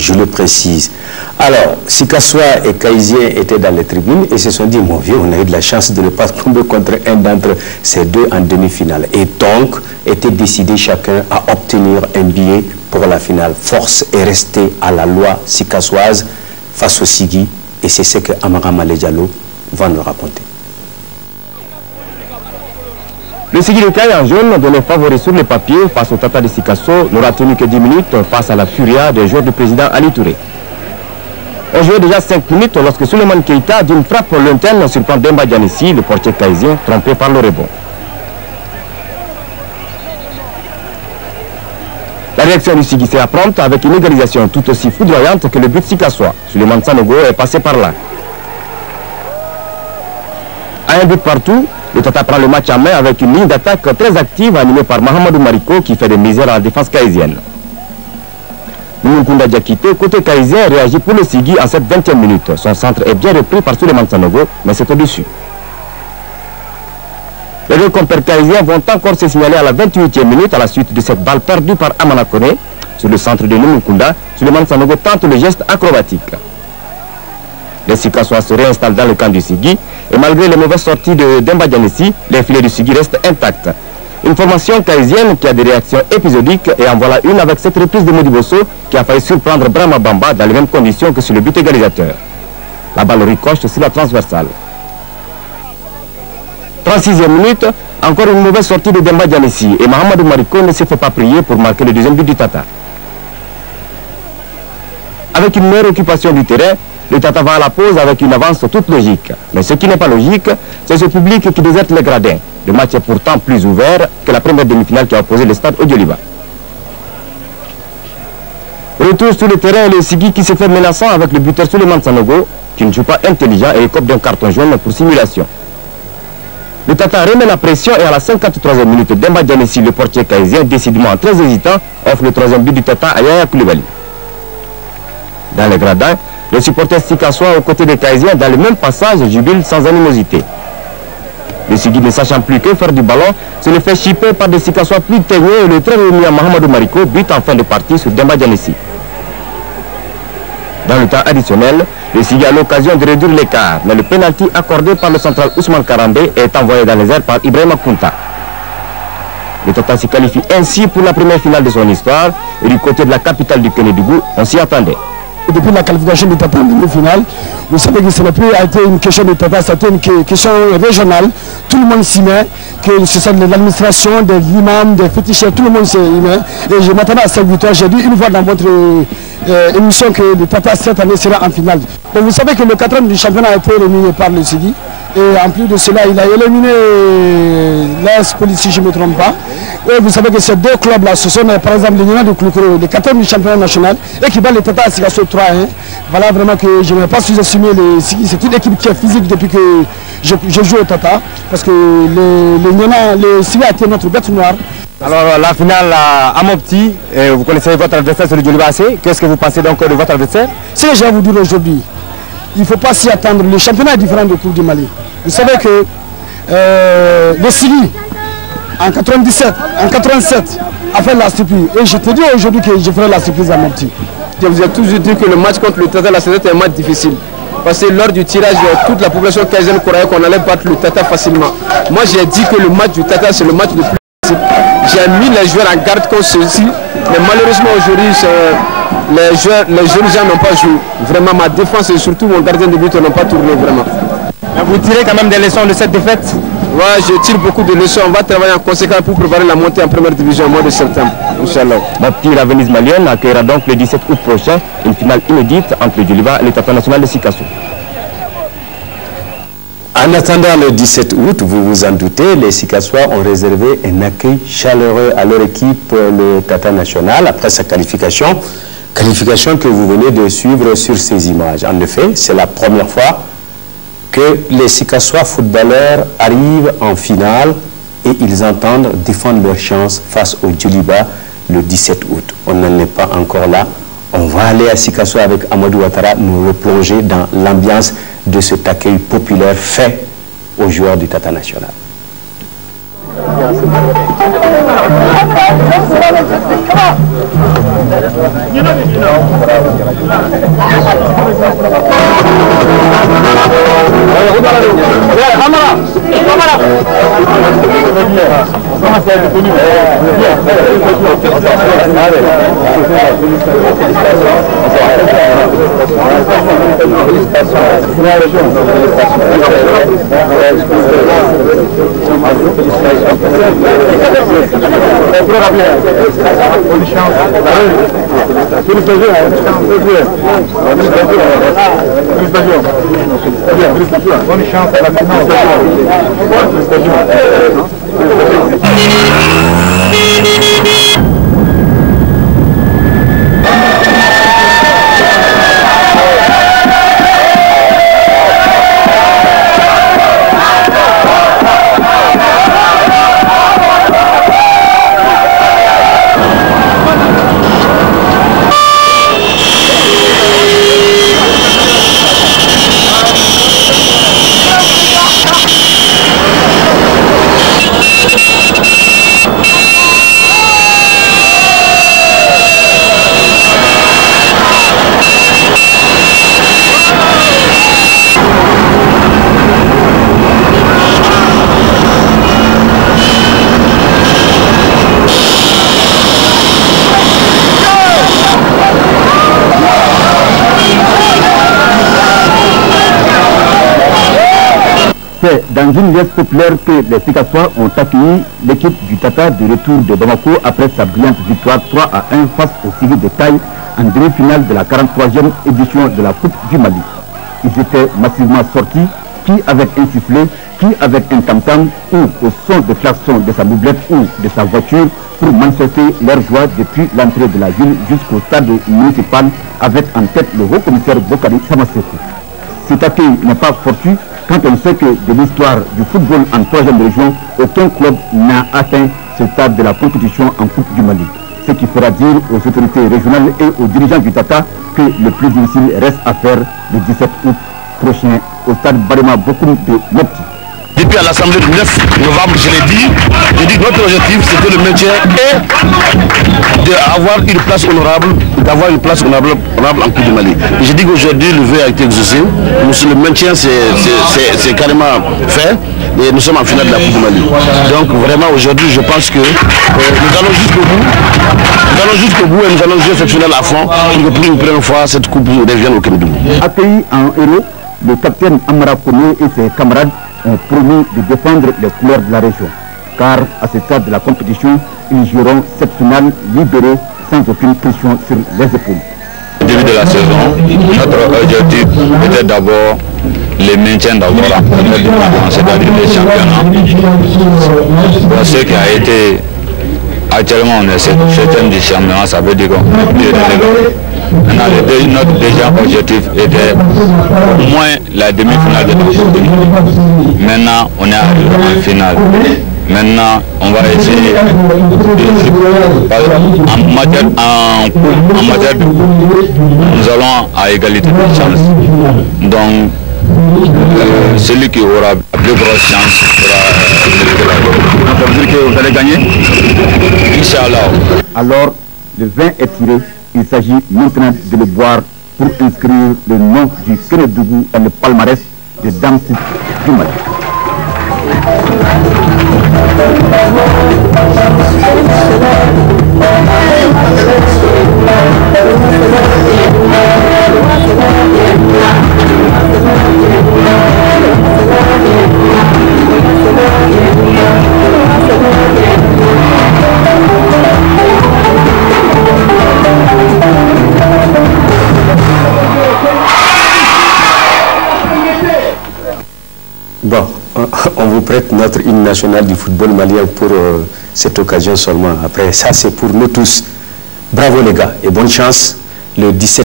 je le précise. Alors, Sikassois et Kaizien étaient dans les tribunes et se sont dit, mon vieux, on a eu de la chance de ne pas tomber contre un d'entre ces deux en demi-finale. Et donc, était décidé chacun à obtenir un billet pour la finale. Force est restée à la loi sikassoise face au Sigui, et c'est ce que Amara Malé Diallo va nous raconter. Le Sigui de Caille en jaune donnait favori sur le papier face au Tata de Sikasso n'aura tenu que 10 minutes face à la furia des joueurs du président Ali Touré. On jouait déjà 5 minutes lorsque Souleymane Keita, d'une frappe lointaine, surprend Demba Dianissi, le portier caïsien, trompé par le rebond. La réaction du Sigui sera prompte avec une égalisation tout aussi foudroyante que le but sikassois. Souleymane Sanogo est passé par là. À un but partout, le Tata prend le match en main avec une ligne d'attaque très active animée par Mahamadou Mariko qui fait des misères à la défense caïsienne. Moumoukunda Diakité, côté caïsien, réagit pour le Sigui en cette 20e minute. Son centre est bien repris par Souleymane Sanogo, mais c'est au-dessus. Les deux compères caïsiens vont encore se signaler à la 28e minute à la suite de cette balle perdue par Amana Kone. Sur le centre de Moumoukunda, Souleymane Sanogo tente le geste acrobatique. Les Sikassois se réinstallent dans le camp du Sigui et malgré les mauvaises sorties de Demba Dianissi, les filets du Sigui restent intacts. Une formation caïsienne qui a des réactions épisodiques et en voilà une avec cette reprise de Modiboso qui a failli surprendre Brahma Bamba dans les mêmes conditions que sur le but égalisateur. La balle ricoche sur la transversale. 36e minute, encore une mauvaise sortie de Demba Dianissi et Mahamadou Mariko ne se fait pas prier pour marquer le deuxième but du Tata. Avec une meilleure occupation du terrain, le Tata va à la pause avec une avance toute logique. Mais ce qui n'est pas logique, c'est ce public qui déserte les gradins. Le match est pourtant plus ouvert que la première demi-finale qui a opposé le stade Odioliba. Retour sur le terrain, le Sigui qui se fait menaçant avec le buteur Souleymane Sanogo, qui ne joue pas intelligent et écope d'un carton jaune pour simulation. Le Tata remet la pression et à la 53e minute, Demba Dianissi, le portier caïsien, décidément très hésitant, offre le troisième but du Tata à Yaya Koulibaly. Dans les gradins, les supporters sikassois aux côtés des caïsiens dans le même passage jubilent sans animosité. Le Sigui ne sachant plus que faire du ballon, se le fait chipper par des sikassois plus teigneux et le très remis à Mahamadou Mariko but en fin de partie sur Demba Dianissi. Dans le temps additionnel, le Sigui a l'occasion de réduire l'écart, mais le pénalty accordé par le central Ousmane Karambé est envoyé dans les airs par Ibrahima Kounta. Le Tata se qualifie ainsi pour la première finale de son histoire et du côté de la capitale du Kénédougou, on s'y attendait. Depuis la qualification du Tata en demi-finale, vous savez que ce n'a plus été une question de Tata, c'était une question régionale. Tout le monde s'y met, que ce soit de l'administration, de l'imam, des féticheurs, tout le monde s'y met. Et je m'attendais à cette victoire. J'ai dit une fois dans votre émission que le Tata cette année sera en finale. Donc vous savez que le 4e du championnat a été éliminé par le Sigui. Et en plus de cela, il a éliminé l'AS Police, si je ne me trompe pas. Et vous savez que ces deux clubs-là, ce sont par exemple l'Union de Kouloukoro, le 4e du championnat national, et qui bat le Tata à Sikasso 3-1. Voilà vraiment que je ne vais pas sous-estimer le Sigui. C'est une équipe qui est physique depuis que je joue au Tata. Parce que le Sigui a été notre bête noire. Alors la finale à Mopti, vous connaissez votre adversaire, c'est le Djoliba AC. Qu'est-ce que vous pensez donc de votre adversaire? Ce que je vais vous dire aujourd'hui, il ne faut pas s'y attendre. Le championnat est différent du Coupe du Mali. Vous savez que le Sigui, en 97, en 87, a fait la surprise. Et je te dis aujourd'hui que je ferai la surprise à Mopti. Je vous ai toujours dit que le match contre le Tata, c'était un match difficile. Parce que lors du tirage, toute la population caïsienne croyait qu'on allait battre le Tata facilement. Moi, j'ai dit que le match du Tata, c'est le match le plus difficile. J'ai mis les joueurs en garde contre ceux-ci. Mais malheureusement, aujourd'hui, les jeunes gens n'ont pas joué. Vraiment, ma défense et surtout mon gardien de but n'ont pas tourné vraiment. Vous tirez quand même des leçons de cette défaite? Ouais, je tire beaucoup de leçons. On va travailler en conséquence pour préparer la montée en première division au mois de septembre. Inch'Allah. Mopti, la Venise malienne, accueillera donc le 17 août prochain une finale inédite entre le Djoliba et le Tata national de Sikasso. En attendant le 17 août, vous vous en doutez, les Sikassois ont réservé un accueil chaleureux à leur équipe, le Tata national, après sa qualification. Qualification que vous venez de suivre sur ces images. En effet, c'est la première fois que les Sikassois footballeurs arrivent en finale et ils entendent défendre leur chance face au Djoliba le 17 août. On n'en est pas encore là. On va aller à Sikasso avec Amadou Ouattara nous replonger dans l'ambiance de cet accueil populaire fait aux joueurs du Tata national. Bonne chance à la finale. C'est dans une liesse populaire que les Sikasois ont accueilli l'équipe du Tata de retour de Bamako après sa brillante victoire 3-1 face aux Civils de Taille en demi-finale de la 43e édition de la Coupe du Mali. Ils étaient massivement sortis, qui avec un sifflet, qui avec un tam-tam ou au son de klaxon de sa doublette ou de sa voiture pour manifester leur joie depuis l'entrée de la ville jusqu'au stade municipal avec en tête le haut-commissaire Bokari Samasekou. Cet accueil n'est pas fortuit quand on sait que de l'histoire du football en 3e région, aucun club n'a atteint ce stade de la compétition en Coupe du Mali. Ce qui fera dire aux autorités régionales et aux dirigeants du Tata que le plus difficile reste à faire le 17 août prochain au stade Barema Bokoum de Mopti. Depuis à l'Assemblée du 9 novembre, je l'ai dit, que notre objectif c'était le maintien et d'avoir une place honorable, en Coupe du Mali. Et je dis qu'aujourd'hui le vœu a été exaucé, le maintien c'est carrément fait et nous sommes en finale de la Coupe du Mali. Donc vraiment aujourd'hui je pense que nous allons jusqu'au bout et nous allons jouer cette finale à fond pour que pour une première fois cette coupe revienne au Kédougou. Accueilli en héros, le capitaine Amara Kone et ses camarades ont promis de défendre les couleurs de la région. Car à ce stade de la compétition, ils joueront cette finale libérée sans aucune pression sur les épaules. Au début de la saison, notre objectif était d'abord le maintien d'abord la première division, c'est-à-dire les championnats. Pour ce qui a été actuellement, on est 7e du championnat, ça veut dire qu'on est plus relégable. Maintenant, notre deuxième objectif était au moins la demi-finale de la Coupe du Monde. Maintenant, on est arrivé en finale. Maintenant, on va essayer en matière de coupe, nous allons à égalité de chance. Donc, celui qui aura la plus grosse chance sera mériter la coupe. Ça veut dire que vous allez gagner? Inch'Allah. Alors, le vin est tiré. Il s'agit maintenant de le boire pour inscrire le nom du Kédougou dans le palmarès de Dame du Mali. Bon, on vous prête notre hymne national du football malien pour cette occasion seulement. Après ça, c'est pour nous tous. Bravo les gars et bonne chance le 17